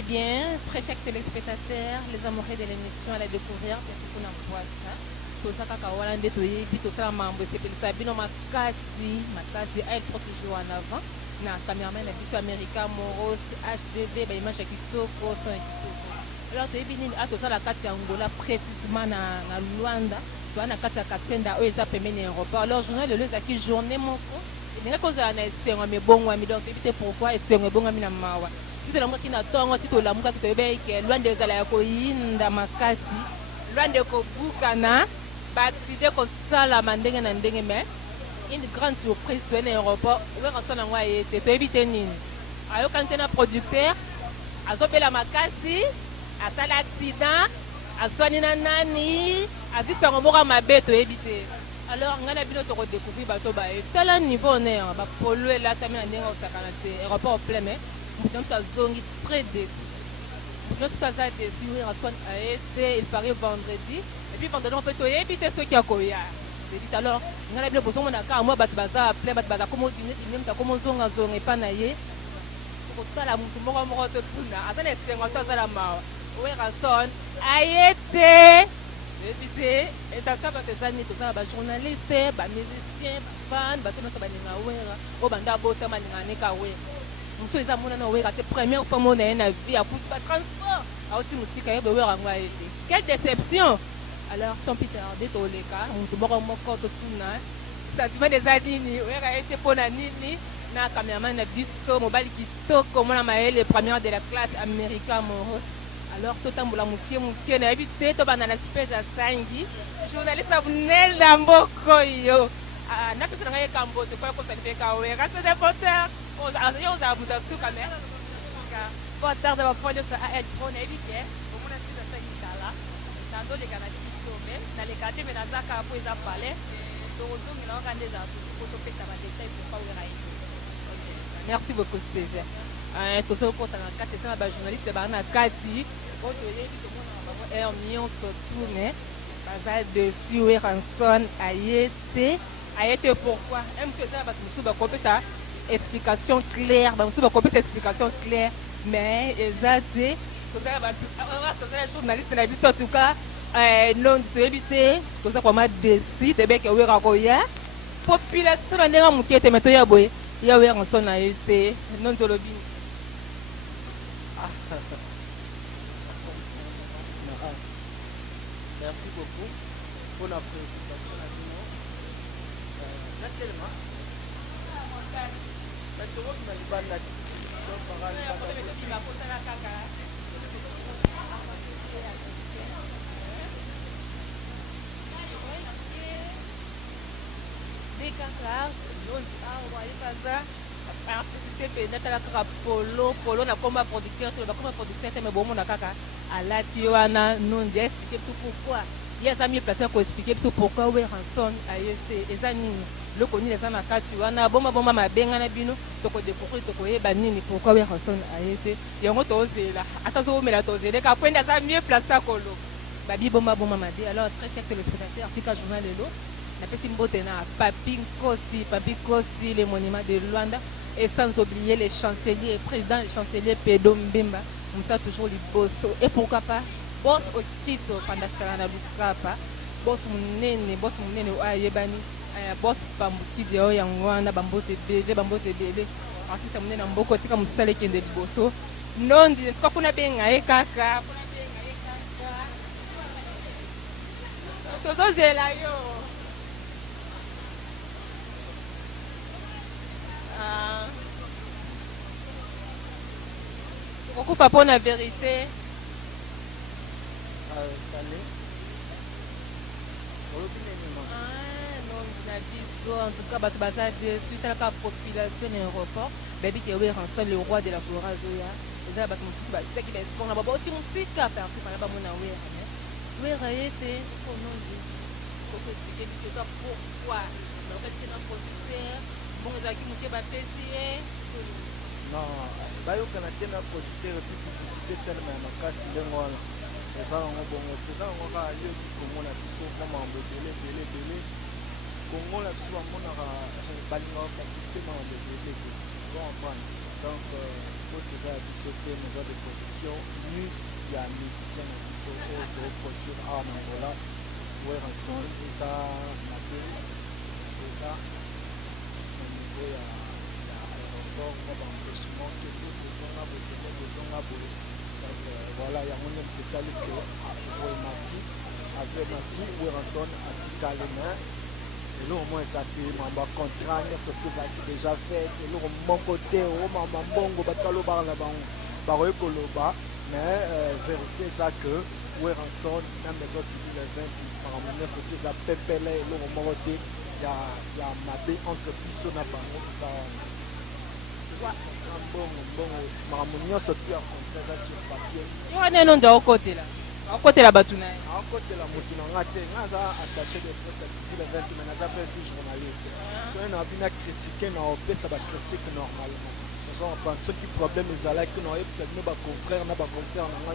Eh bien, très chers téléspectateurs, les amoureux de l'émission à la découverte, c'est qu'on voit ça. Toza kaka wana nde toyebi tosala mambo esepelisa bino makasi elle faut toujours en avant na cameraman na biso américain moros hdv baimage ya kitoko son ya kitoko alors toyebi nini tozala kati ya ngola précisement na lwanda toza na kati ya kasenda oyo eza pembeni ya aéroport alors journal lelo ezalaki journée moko elingaki kozala na esengo ya mebongwami donc toyebi te pourquoi esengo ebongwami na mawa ti tolamukaki na ntongo ti tolamukaki toyebi ke lwanda ezala ya koyinda makasi lwanda ekobukana baaccident kosalama ndenge na ndenge mais une grande surprise toye na aéroport oyaka so nango aye te toyebi te nini ayokani te na producteur azobela makasi asala accident aswani na nani azwi sango moko ya mabe toyebi te alors ngai na bino tokodécouvrir bato baye tala niveau honneur bapolo elatami na ndenge osakana te aéroport plein mais moto na moto azongi très déçu moto nyonso to aza déçu oui aswani aye te il paraît vendredi et puis vendredi en fait toyebi te soki akoya dit alors ngai na bino bozomona kaka mwa bato baza plein bato baza komo dîner moto akoma ozongazonga epa na ye tokotala motu moko totuna aza na esengo to aza na mawa owera son aye te oyebi te etaka bato eza nini tozala bajournaliste bamusicien bafan bato nyonso baninga wera oyo banda abotama aninga nika wera mosu eza monana owera te première fois mona ye na vie akuti batransport auti mosika yebe owera yango aye te quelle déception alors sans plus tarder toleka motu moko totuna sentiment eza nini oyaka ye te mpo na nini na cameraman na biso mobali kitoko mwana mayele première de la classe américain moros alors totambola mokie nayebi te tobanda na space ya sangi journaliste abunela mboko yo napesa na ngai ekambo te mpo ekosani mpe kawera te reporter yo ozala moto asuka me botarde bafo nyonso aed pro nayebi te omona space ya sangi kala nandoleka na kisome naleka te me nazaka po eza pale tozongela waka nde ezala po topesa badetail pourpa wera ye merci beaucoup spécial tozokota na kati eza na bajournaliste baa na kati oyo toyebi tomonaka bango aire nyonso tout mais baza dessus weranson aye te pourquoi mosu eza na bato mosusu bakopesa explication claire bamosusu bakopesa explication claire mais eza te tozala journaliste na biso en tout cas non toyebi te toza kwama desi tebeke wera koya population na ndenge moke te me toya boye ya weranson aye te non tolobi merci beaucoup pour la préoccupation à nous. Naturellement, natala kaka polo na komba producteur te bakoma producteur te me bomona kaka alati wana nondi aexplike biso pourquoi ye aza mieux placé koexplike biso pourquoi weranson aye te eza nini loko nini eza na kati wana bomaboma mabenga na bino tokodécouvrir tokoyeba nini pourquoi weranson aye te yango tozela ata sokomela tozeleka pwende aza mieux placé akoloba babi bomaboma mabe alors très cher téléspectateur tika journal lelo napesi mbote na papi nkosi les monuments de Luanda et sans oublier les chanceliers président chancelier Pedro Mbemba Moussa toujours liboso et pourquoi pas boss au titre pandashala na lukapa boss munene ayebani boss pambukidi oyo yango wana bambote bele artiste munene mboko tika musale kende liboso nondi tukafuna benga ye kaka tozozela yo kokufa mpo na vérité na biso en tout cas bato baza desu talaka population na aéroport bayebi ke weranson le roi de la flora zoya eza bato mosusu batiaki baesport na baba oti mosika perso pana bamona wera ye te onondi kokoexplike biso eza pourquoi bakati na producteur bongo ezalaki moke bapesi ye non bayokana te na producteur epi publicité selema ya makasi ndenge wana eza yango bongo toza yango kaka yoki komona biso mwa mambo ebele kongo na biso bamonaka balingaka fasilité mambo ebele te oza comprendre Donc, pour ces artistes, maison de production, nous, il y a un musicien qui sont de produire en Angola, où est un son, et ça, on a fait, et ça, au niveau, il y a l'aéroport, il y a l'empêchement, que tout le monde a besoin. Donc, voilà, il y a un monde qui s'allie que, avec Mati, où est un son, à Tikalena. Et là, au moins, ça fait un contrat, surtout ça qui est déjà fait. Et là, mon côté, bongo, batalo bar là bas, mais vérité, ça que, où est rançon, même les autres qui disent les 20, par exemple, surtout ça pépélé, et là, mon côté, il y a ma bé entre piston à bango, ça. Bongo, ma surtout à contrat sur papier. On est non au côté là. Au côté là, Batuna. À côté la moto, on a attaché des choses depuis le 20, mais on a fait aussi journaliste. Si on a bien critiqué, on a fait ça critique normalement. On pense que le problème est là que nous avons nos confrères, nos concerts, nous avons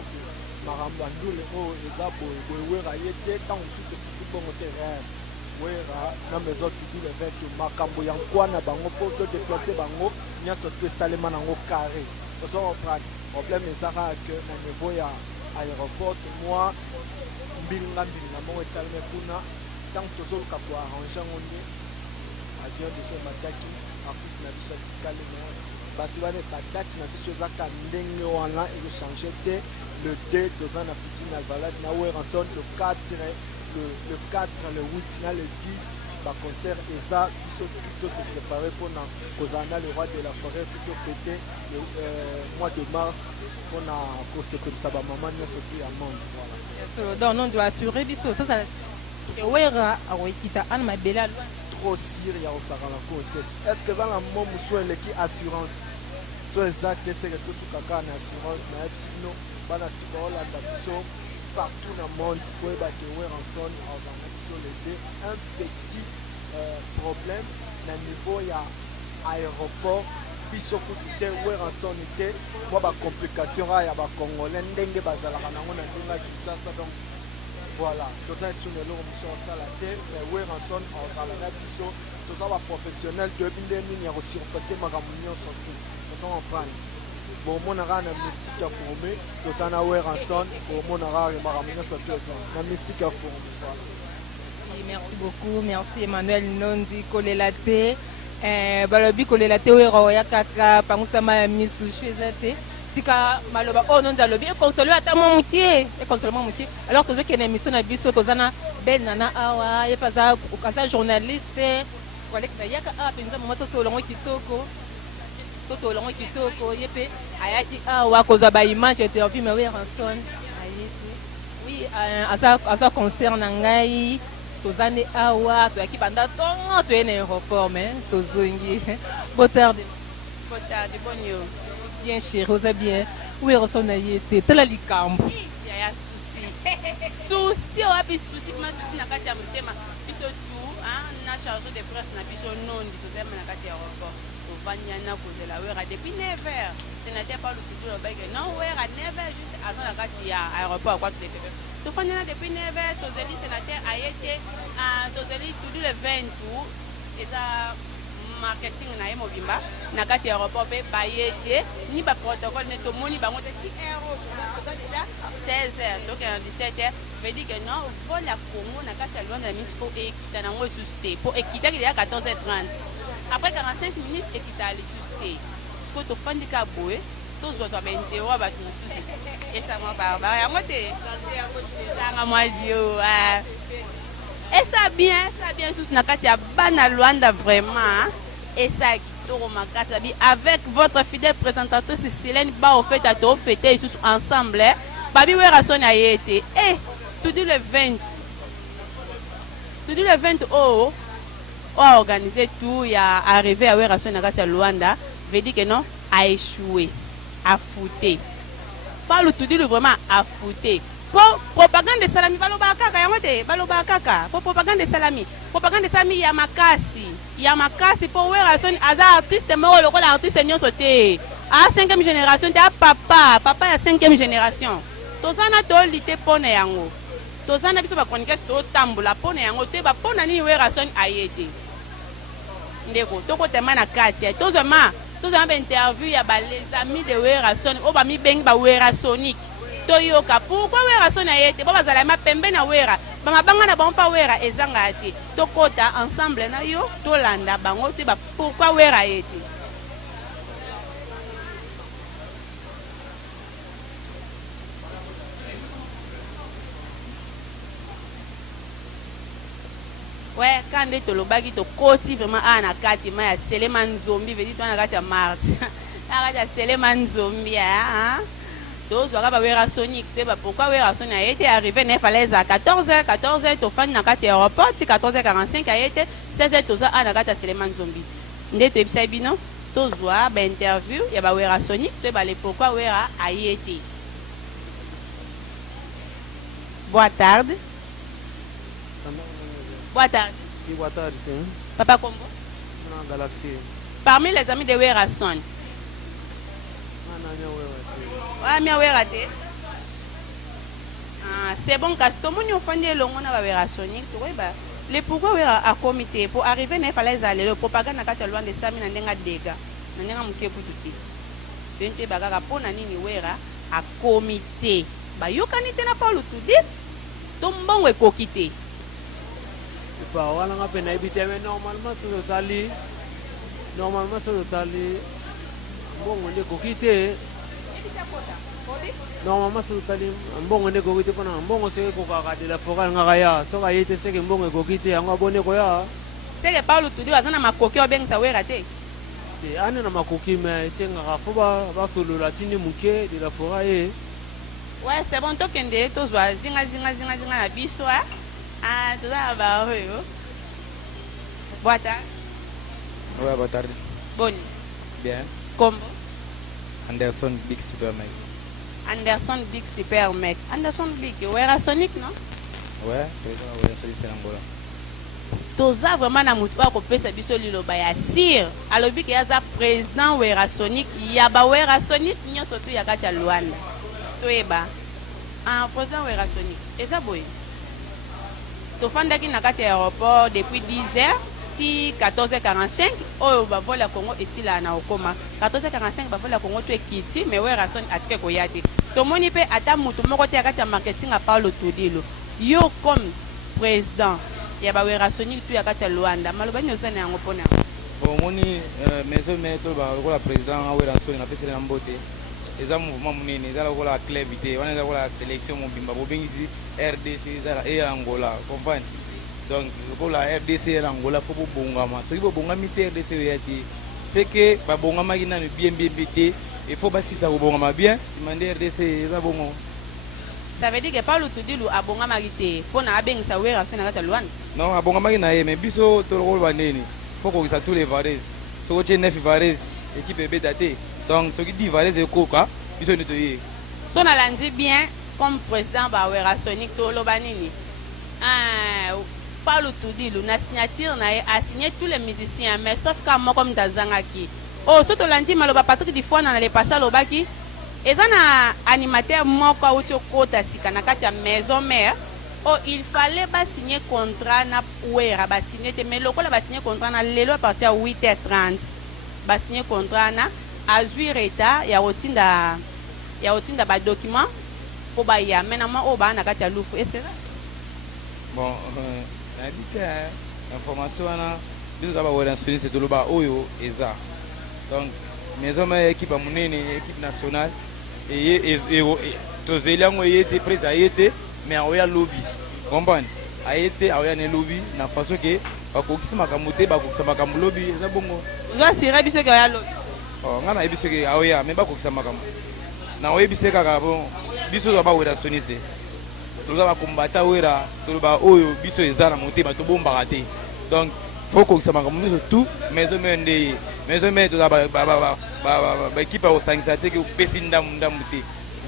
Marambandou, les hauts, les abos, les railletés, tant que c'est bon au terrain. Oui, dans mes autres qui disent le 20, Makambo Yankwa, Nabango, pour te déplacer, Bango, il y a ce que Salema dans le carré. On prend le problème est là que au niveau il y a aéroport moi mbilinga mo esalme kuna tant tozoluka ko arranger ngonde avion de chez Mataki artiste na biso tikale mo batu bane badati na biso ezaka ndenge wana et changer de le 2 dans la piscine à balade na où ranson le 4 le 4 le 8 na le 10 concert et ça ils sont plutôt se préparer pour Kozana le roi de la forêt plutôt fêter le mois de mars pour se que ça va maman ne se plus à monde voilà donc on doit assurer biso tout ça et wera awikita an mabela trop sire ya osaka la côté est-ce que dans la mom soit le qui assurance soit exact c'est que tout ce kaka na assurance mais sinon bana tibola biso partout dans le monde pour battre Weranson sur les deux un petit problème na niveau ya aéroport biso kutite Weranson était moi ba complication ya ba congolais ndenge bazalaka nango na ndinga Kinshasa donc voilà tout ça sur le long sur ça la terre mais Weranson en salana biso tout ça ba professionnel de bindeni ya surpasser makamunyo surtout tout ça on prend bon mon ara na mystique à former tout ça na Weranson au mon ara makamunyo surtout ça na mystique à former voilà. Merci beaucoup, merci Emmanuel Nondi Kolelate. Balobi Kolelate wero ya kaka pangusama misu chezate. Tika maloba oh non dalobi e console ata mo mukie, e console mo mukie. Alors que ceux qui na mission na biso tozana ben nana awa, e faza kaza journaliste. Kolek na yaka a penza moto solongo kitoko. To solongo kitoko yepe ayati awa koza ba image interview mais Weranson ayeti. Oui, asa concert na ngai. Tozane awa toyaki banda tongo toyene aéroport mais tozongi botarde bonio bien chéri oza bien Weranson na ye te tala likambo ya souci oabi souci ma souci na kati ya motema biso tu na chargé de presse na biso nondi tozema na kati ya aéroport tovanyana kozela wera depuis 9h ce n'était pas le toujours le bague non wera 9h juste avant la kati ya aéroport quoi que tofanyana depuis 9h tozeli sénateur ayete tozeli tudu le 20 tour eza marketing na ye mobimba na kati ya aéroport pe bayete ni ba protocole ne tomoni bango te ti euro toza déjà 16h donc à 17h veut dire que non vol ya Congo na kati ya Luanda Mexico ekita nango lisusu te po ekita ki ya 14h30 après 45 minutes ekita lisusu te siko tofandi ka boye tozwa bainterro ya bato mosusu esama barbare yango te tanga mwadio esa bien susu na kati ya bana Luanda vraiment esa kitoko makasi abi avec votre fidèle présentatrice Célène ba ofete ato fete isusu ensemble babi Weranson ya yete tout dit le 20 oh a organisé tout il a arrivé à Weranson na kati ya Luanda veut dire que non a échoué à fouter pas le tout dit vraiment à fouter pour propagande de salami baloba kaka yango te baloba kaka pour propagande de salami ya makasi pour Weranson aza artiste moko lokola artiste nyonso te a 5e génération te a papa ya 5e génération tozana tolite pona yango tozana biso ba chroniqueurs totambola pona yango te ba pona nini Weranson ayete ndeko tokotema na kati tozema Tous un interview ya ba les amis de Werason o ba mi bengi ba Werasonic. Toyoka pourquoi Werason a été ba bazala ma pembe na Wera. Ba mabanga na ba pa Wera ezanga ati. Tokota ensemble na yo tolanda bango te ba pourquoi Wera a été. Ouais, quand on est au lobby, to koti vraiment na kati ma ya Seleman Zombie, veut dire toi na kati ya Mars. Na kati ya Seleman Zombie hein. Tous va ba Werasonic, tu sais pourquoi Werason a été arrivé ne fallait à 14h to fan na kati aéroport, 14h45 a été 16h to ça na kati ya Seleman Zombie. Ndete bisa bino, tous va ba interview ya ba Werasonic, tu sais ba le pourquoi Wera a été. Boa tarde. Boa tarde. Oui, boa tarde, sim. Papa Combo. Não, Galaxy. Parmi les amis de Werason. Ah, mais Werate. Ah, c'est bon, parce que nous avons fait le monde à Werasonic. Le pourquoi Wera a comité pour arriver à falaise aller le propagande à loin de Sami na nenga dega. Na nenga mukebu tuti. Bente bagara pona nini Wera a comité. Ba yokanite na Paulo tudi. Tombongo ekokite. Wala nga pena ibiteme normalement so tali mbongo nde kokite normalement so tali mbongo nde kokite pona mbongo se ko ka de la forêt nga kaya so ka yete se ke mbongo kokite anga bone ko ya se ke Paulo tudi wazana makoki obengisa Wera te ane na makoki me se nga fo ba solo latini muke de la forêt. Ouais, c'est bon to kende to zwa zinga na biso hein. Ah, tout ça va, oui. Boa tarde. Ouais, boa tarde. Bon. Bien. Combo. Anderson Big Supermec. Anderson Big Supermec. Anderson Big, Werasonic, non? Ouais, Werasonic c'est l'Angola. Toza vraiment na mutu ko pesa biso lilo ba ya sir. Alobi ke yaza président Werasonic, ya ba Werasonic nyoso tu ya kati ya Luanda. Toeba. Ah, président Werasonic. Eza boy. Tofandaki na kati ya aéroport depuis 10h ti 14h45 oyo ba vol ya Congo esila na okoma 14h45 ba vol ya Congo to ekiti mais Werason atike ko yate tomoni pe ata mutu moko te kati ya marketing a Paulo Tudilo yo comme président ya ba Werasonic tu ya kati ya Luanda maloba nyosa na yango pona bon moni maison maître ba ko la président a Werason na pesa na mbote eza mouvement munene eza la club ité wana eza la sélection mobimba bobengisi RDC eza la Angola comprendre donc la RDC et Angola faut bongama so ibo bongami te RDC yati c'est que ba bongama kina no bien te il faut basi ça bongama bien si mandé RDC eza bongo ça veut dire que Paulo Tudilo a bongama kite pona abengisa Werason na kata Luanda non a bongama kina ye mais biso to ko baneni faut ko ça tous les Varese so ko che 9 Varese équipe bétate. Donc, ce qui dit Varese et Koka, ils sont nettoyés. So na landi bien comme président ba Werasonic to lobanini. Ah, Paulo Tudilo na signature na a signé tous les musiciens mais sauf ka moko mtazangaki. Oh, so to landi maloba Patrick Difona na le passé lobaki. Eza na animateur moko ucho kota sika na kati ya maison mère. Oh, il fallait ba signer contrat na Wera ba signer te mais lokola ba signer contrat na lelo à partir de 8h30. Ba signer contrat na azwi reta ya otinda ba document pour ba ya menama o ba na kati ya lufu est-ce que ça bon na dit information na biso ba Werasonic c'est toloba oyo eza donc maison ma équipe munene équipe nationale et to zelango yete président yete mais oya lobby comprendre ayete oya ne lobby na façon que ba kokisa makambo te ba kokisa makambo lobby eza bongo nzo sira biso ke oya lobby nga na yebi soki aoya me bakokisa makambo na oyebi se kaka bon biso toza ba Werasonic te toza bakombata Wera toloba oyo biso eza na motema tobombaka te donc faut kokisa makambo nyonso tout maison mare nde maison mare toza baekipe ya kosangisa te ke opesi ndambu te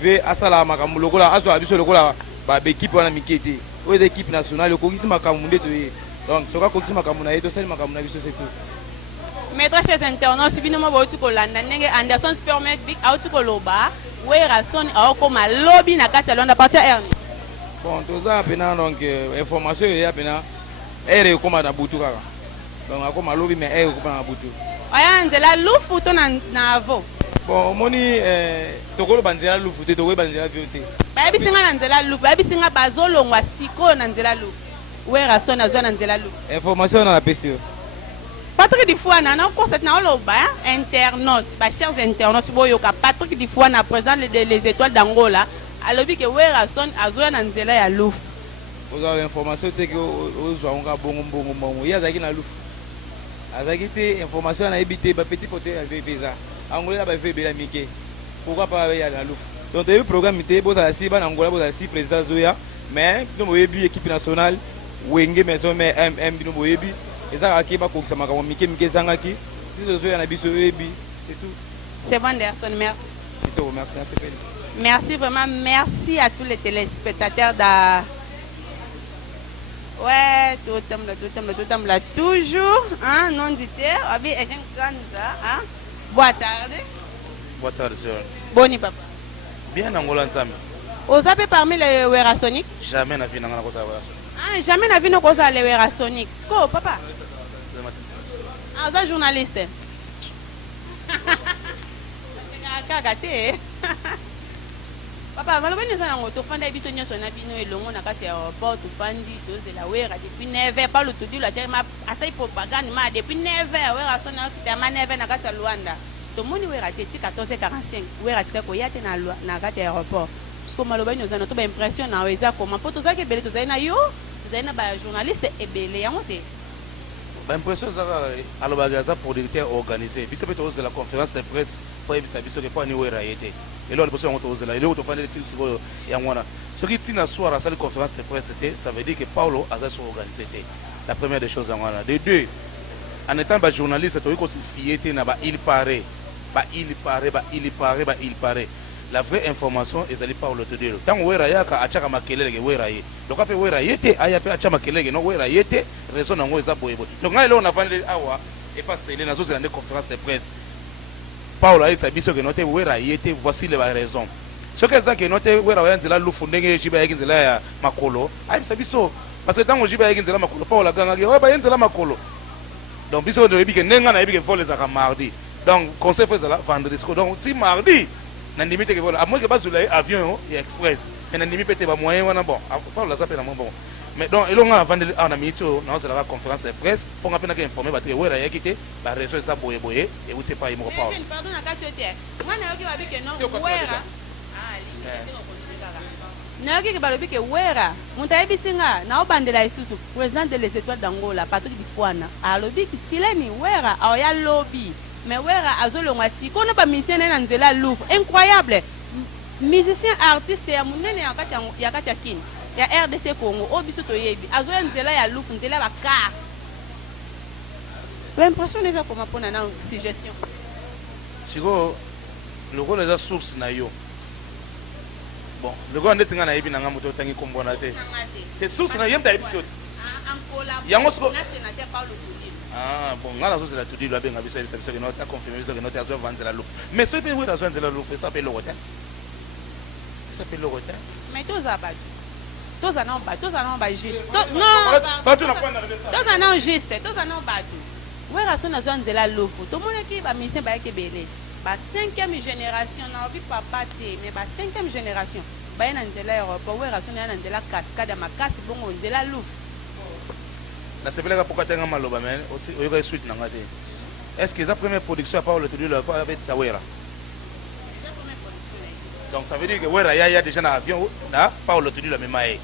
ve asala makambo lokola azwa biso lokola baekipe wana mike te oyo eza équipe nationale okokisi makambo nde toye donc soki akokisi makambo na ye tosali makambo na biso se tout. Mais très chers internautes, si vous avez dit Anderson Supermec Big Autukoloba, Werason a okoma lobby na kati ya Luanda partir Ernie. Bon, tout ça pena donc information ya pena ere okoma na butu kaka. Donc akoma lobby mais ere okoma na butu. Oya nzela lufu to na avo. Bon, moni tokolo banzela lufu te tokolo banzela viote. Bayebi singa na nzela lufu, bayebi singa bazolongwa siko na nzela lufu. Wera so na zo na nzela lufu. Information na la PCO. Patrick Difouana na concert na oloba internautes, ba chers internautes boyoka Patrick Difouana président les étoiles d'Angola, alobi ke wera son azo na nzela ya lufu. Vous avez information te que vous avez bongo ya zaki na lufu. Azaki te information na ebité ba petit poté avec pesa. Angola ba fait bela mike. Pourquoi pas ya na lufu. Donc le programme te boza asi ba na Angola boza asi président Zoya, mais nous moyebi équipe nationale wenge maison mais MM bino moyebi. Ezaaki ba kokisa makambo mike zangaki. Si Zoya na biso ebi, c'est tout. C'est bon Anderson, merci. Merci. Merci vraiment, merci à tous les téléspectateurs da. Ouais, tout le temps, toujours, hein, non dit Abi et Jean Ganza, hein. Boa tarde. Boa tarde, sœur. Boni papa. Bien Angola nzambe. Vous avez parmi les Werasonic? Jamais na vie na ngana ko sa Werasonic. Ah, jamais na vie no koza les Werasonic. Sko papa. Ah, vous êtes journaliste. Papa, vous avez dit que fanda biso nyoso na bino elongo na kati ya aéroport to fandi tozela wera depuis 9h pas le tout dit la chama asai propagande ma depuis 9h wera sona kita ma 9h na kati ya Luanda. To moni wera te 14h45 wera tika ko yate na kati ya aéroport. Parce que maloba nous to ba impression na weza comment poto zaki belé to zaina yo, zaina ba journaliste ebele yango te. Ba impression za aloba za producteur organisé. Biso pe to la conférence de presse pour ebisa biso ke pa ni wera yete. Et là, on peut se là. Et là, on peut faire des tirs sur Yangwana. Ce qui tient à soir à cette conférence de presse, ça veut dire que Paulo a organisé. La première des choses, de deux, en étant journaliste, il paraît. La vraie information est d'aller Paulo te dire. Tant que vous avez un makele, vous avez donc après vous avez un makele, non vous avez raison dans vos aboyés. Donc là, on a fait et pas c'est les conférences de presse. Paulo a dit que noté wera yete voici les raisons. Ce que ça que noté wera yanzela lufu ndenge jiba yakinzela ya makolo. Ai biso parce que tant jiba yakinzela makolo Paulo ganga ke wa ba yanzela makolo. Donc biso de bike nenga na bike vol les mardi. Donc conseil fait ça vendredi. Donc ti mardi na limite que vol à moins que bazula avion et express. Mais na limite peut être moyen wana bon. Paulo ça peut na bon. Mais donc il on a vendredi on a mis tout dans la conférence de presse pour qu'on puisse informer battre wera yakite ba raison ça boye et vous t'es pas immo Paulo. Pardon na kachote. Mwana yoki babi ke non wera. Na yoki ke balobi ke wera. Muta ebisinga na obandela isusu président de les étoiles d'Angola Patrick Difouana. Alobi ki sileni wera aoya lobby. Mais wera azolongwa siko na ba musicien na nzela Louvre. Incroyable. Musicien artiste ya munene ya kati ya kini. Ya RDC Congo obiso to yebi azoya nzela ya lufu nzela ba car. L'impression déjà comment pona na suggestion. Siko le rôle des sources na yo. Bon, le gars ndeti nga na yebi na nga moto tangi kombona te. Te source na yemta episode. Yango siko na sénateur Paulo Tudilo. Ah bon, nga na source la Tudilo abenga biso que notre a confirmé biso que notre azo vendre la lufu. Mais ce pays où azo vendre la lufu, ça peut le rotin. Ça peut le rotin. Mais tous abadu. Tous en ont juste. Non, tous en ont juste. Tous en ont battu. Oui, raison na zone de la loufu. Tout le monde qui va misser ba kebele. Ba 5e génération na obi papa te, mais ba 5e génération. Ba na nzela Europe, oui raison na nzela cascade makasi bongo nzela loufu. Na sepelaka pourquoi tenga maloba mais aussi oyoka suite na ngate. Est-ce que la première production à Paulo Tudilo avec Sawera? Donc ça veut dire que Wera ya déjà dans l'avion, na Paulo Tudilo la même.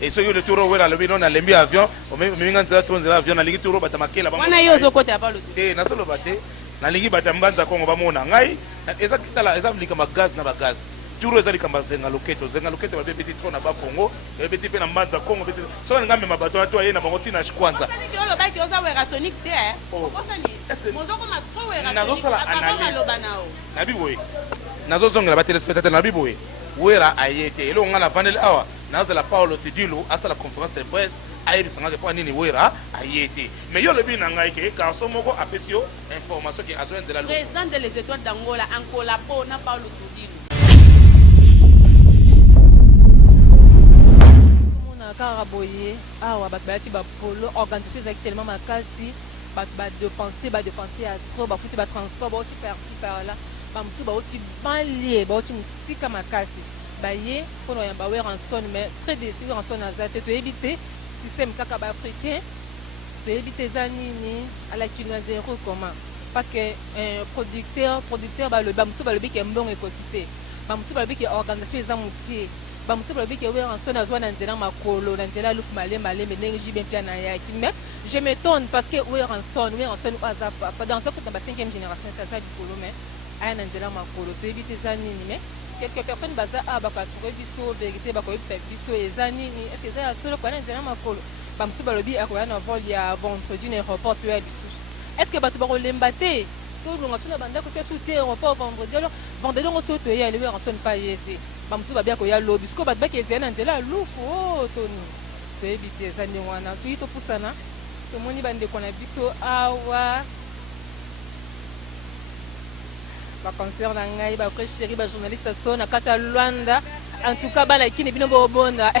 Et ce que le tour Wera le bino na lembi avion, o même nganta tonze l'avion na lingi tour batamakela ba. Wana yo zo côté ya Paulo. Te na solo baté, na lingi batambanza Kongo ba mona ngai, eza kitala eza likamba gaz na ba gaz. Tour eza likamba zenga loketo ba petit trop na ba Congo, e petit pe na mbanza Congo petit. So ngambe mabato ato ye na bango tina shikwanza. Sani ki olo ba ki oza Wera Sonic te eh. Okosani. Mozoko ma trop Wera Sonic. Na zo sala analyse. Na biboye. Nazo zonga la téléspectateur na biboye wera ayete elo ngana vanel awa nazo la Paulo Tudilo asa la conférence de presse ayebi sanga ke nini wera ayete mais yo le bi na ngai ke garçon moko apesio information ke azo nzela lo président de les étoiles d'Angola en collabo na Paulo Tudilo mona karaboye awa bakati ba polo organisation ezaki tellement makasi dépenser à trop bafuti transport bauti par-ci par-là bamosusu bauti banlie bauti mosika makasi baye mpona oyamba weranson mais très déçu weranson aza te toyebi te système kaka baafricain toyebi te eza nini alaki na zéro comment parce que producteur bamosusu balobi ke mbongo ekoki te bamosusu balobi ke organisation eza motie bamosusu balobi ke weranson azwa na nzela makolo na nzela alufu malembe ndenge ji bempia na yaki mais je m'étonne parce que weranson oyo aza papa dans okuta ba 5e génération aza likolo mais aya na nzela makolo toyebi te eza nini mais quelques personnes baza bakasure biso vérité bakoyebisa biso eza nini est-ce eza ya solo koya na nzela makolo bamosusu balobi akoya na vol ya vendredi na aéroport to ya lisusu est-ce que bato bakolemba te tolonga so na bandako te so te aéroport vendredi alors vendredi ngo so toye ale weranson mpa ye te bamosusu babi akoya lobi sikoyo bato baki ezali na nzela ya lufu o toni toyebi te eza ndenge wana toyi topusana tomoni bandeko na biso awa baconcert na ngai bafrai chéri bajournaliste so na kati ya lwanda en tout cas bana kini bino bobonda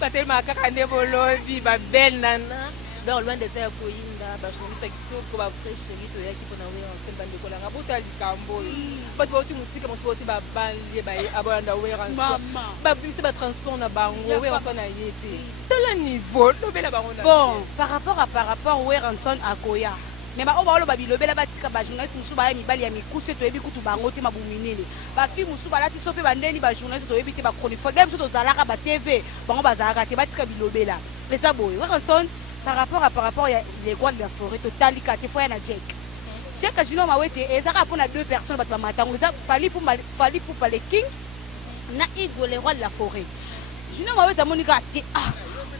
batelemaka kaka nde bolobi babele nana donc lwanda eza ya koyinda bajournaliste ya kitoko bafrai chéri toyaki mpona weranson bandeko nanga bota likambo oyo bato bauti mosika mosu bauti babanlie baye abolanda weranson babimisi batransport na bango weranson na ye te tala niveau lobela bango na bon par rapport weranson akoya mais ba oba oloba bilobela batika ba journaliste musu ba ya mibali ya mikuse toyebi kutu bango te mabuminene ba fi musu balati so pe bandeni ba journaliste toyebi te ba chroniqueur dem so tozalaka ba TV bango bazalaka te batika bilobela eza boye weranson par rapport ya les droits de la forêt totali kate foya na Jack Junior Mawete ezaka pona deux personnes bato matango eza fali pour les king na Igo les rois de la forêt Junior Mawete monika ti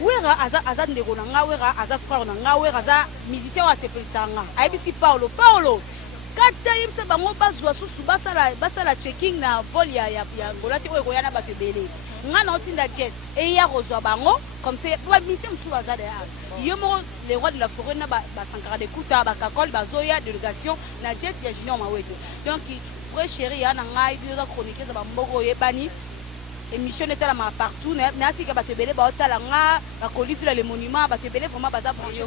wera aza ndeko na nga wera aza frère na nga wera aza musicien wa sepelisanga ayebisi Paulo kata yebisa bango bazwa susu basala checking na vol ya ngola te oyo koya na bato ebele nga na otinda jet eya kozwa bango comme ça bamisi mosusu baza de yo moko les rois de la forêt na basankara de kuta bakakole bazoya délégation na jet ya Junior Mawete donc frère chéri ya na ngai bioza chroniquer za bamboko oyebani émission etala ma partout na sika bato ebele baotala nga bakolifila le monument bato ebele vraiment baza branché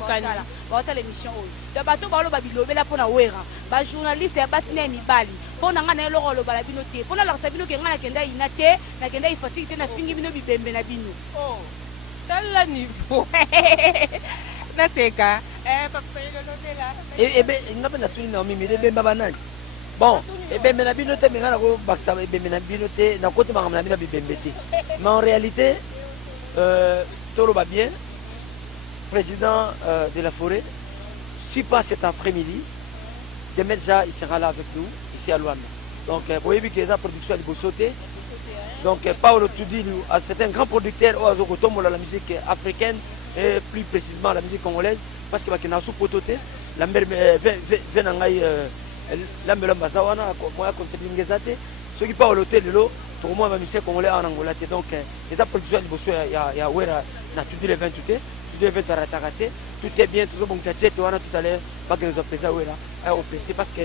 baotala émission oyo da bato baoloba bilobela mpona wera bajournaliste ya basi na ya mibali mpona nga na eloko olobala bino te mpona lakisa bino ke nga nakenda ina te nakenda ifasiki te nafingi bino bibembe na bino tala niveau naseka papaelolobela nga mpe natuni na omimi ebemba banani bon ebembe na bino te menga nakobakisa ebembe na bino te nakoti makambo na bino bibembe te mais en réalité toloba bien président de la forêt si pas cet après-midi demain déjà il sera là avec nous ici à Luanda donc boyebi ke eza production ya liboso te donc Paolo Tudilu c'est un grand producteur oyo azokotombola la musique africaine et plus précisément la musique congolaise parce que bakena su poto te lambert ve na ngai lambelo baza wana moya contribuer ngeza te soki Paolo te lelo tokomona ba musique congolais en Angola te donc eza production ya liboso ya wera na tudi le 20 te tudi le 20 arataka te tout est bien tozobongisa jet wana tout à l'heure bakena zopesa wera au plaisir parce que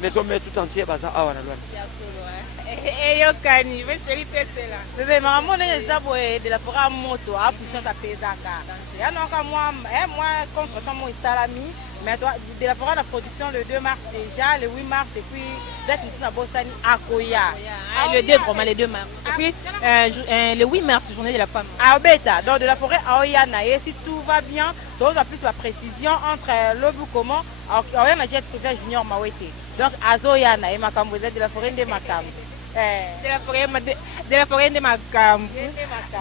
maison mais tout entier baza awa na Luanda eyokani vesheli pesela bébé maman eza boye de la forêt moto a puissance apesaka yanaka moi contre moi esalami mais de la forêt de production le 2 mars déjà le 8 mars et puis date na bosani akoya le 2 vraiment le 2 mars et puis le 8 mars journée de la femme bêta donc de la forêt aoya na et si tout va bien tous a plus la précision entre l'obu comment aoya na jet privé Junior Mawete donc azoya na e makambo de la forêt de makambo de la forêt de makambo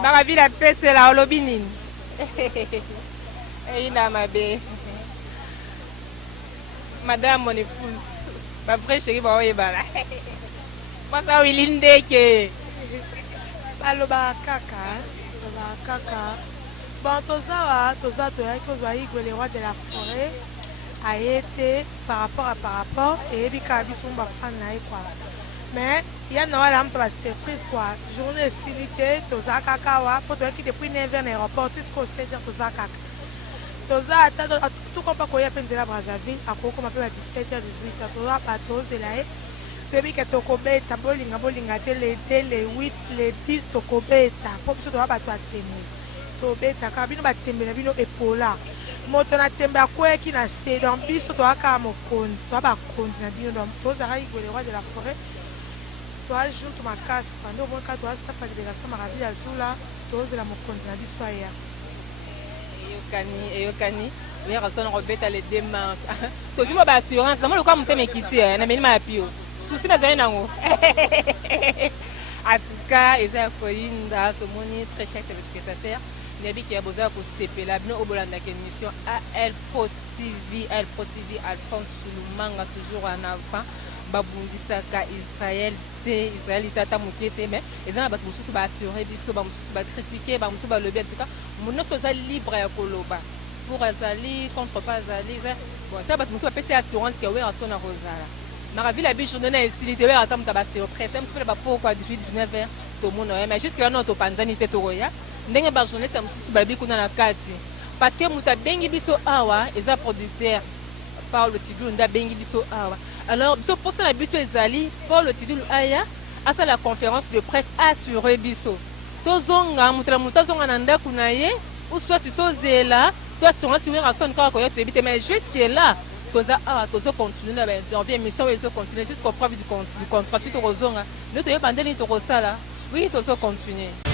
bakabi la pesela olobi nini eyina mabe madame mon épouse ma vraie chérie baoyebala basa wili ndeke baloba kaka bon toza toyaki kozwa Igwe le roi de la forêt aye te par rapport eyebi kaka biso bafane na ye kwa mais ya na wala mpe basurprise quoi journée esili te toza kaka awa mpo toyaki depuis 9h na aéroport jusqu'au 7h toza kaka toza ata tukompa koya mpe nzela Brazzaville akokoma mpe ba 17h 18h toza bato ozela ye toyebi ke tokobeta bolinga te le 2 le 8 le 10 tokobeta mpo biso toza bato atembe tobetaka bino batembe na bino epola moto na tembe akweyaki na se donc biso toza kaka mokonzi toza bakonzi na bino donc tozalaka igwe le roi de la forêt toza junte makasi pande omoi kaka toza staff ya délégation maravi ya zula tozela mokonzi na biso aya eyokani oyaka sona kobeta le démence tozwi baassurance namo lokola motema ekiti na melima ya pio susi nazali nango en tout cas eza ya koyinda tomoni très cher téléspectateur nayebi ke bozala kosepela bino obolandaka émission alpro tv alphonse sulumanga toujours en avant babundisaka israel te israel tata moke te mais eza na bato mosusu baassure biso bamosusu bakritike bamosusu balobi en tout cas nyonso toza libre ya koloba pour azali contre pas azali bon eza bato mosusu bapesi assurance ke wera so na kozala maka vile abi journée na esili te wera atamuta basurpresse mosusu pele bapokwa 18-19 tomona oya mais jusque lano topanzani te tokoya ndenge bajournaliste mosusu balobi kuna na kati parce que moto abengi biso awa eza producteur Paul Tidulu nda bengi biso awa alors biso posa na biso ezali Paul Tidulu aya asa la conférence de presse assuré biso tozonga moto na moto azonga na ndako na ye ou soit tozela to assurance wera son kaka koya toyebi te mais jusque là toza awa tozo continuer na bainterview émission oyo ezo continuer jusqu'au preuve du contrat tu tokozonga nde toyeba ndeni tokosala oui tozo continuer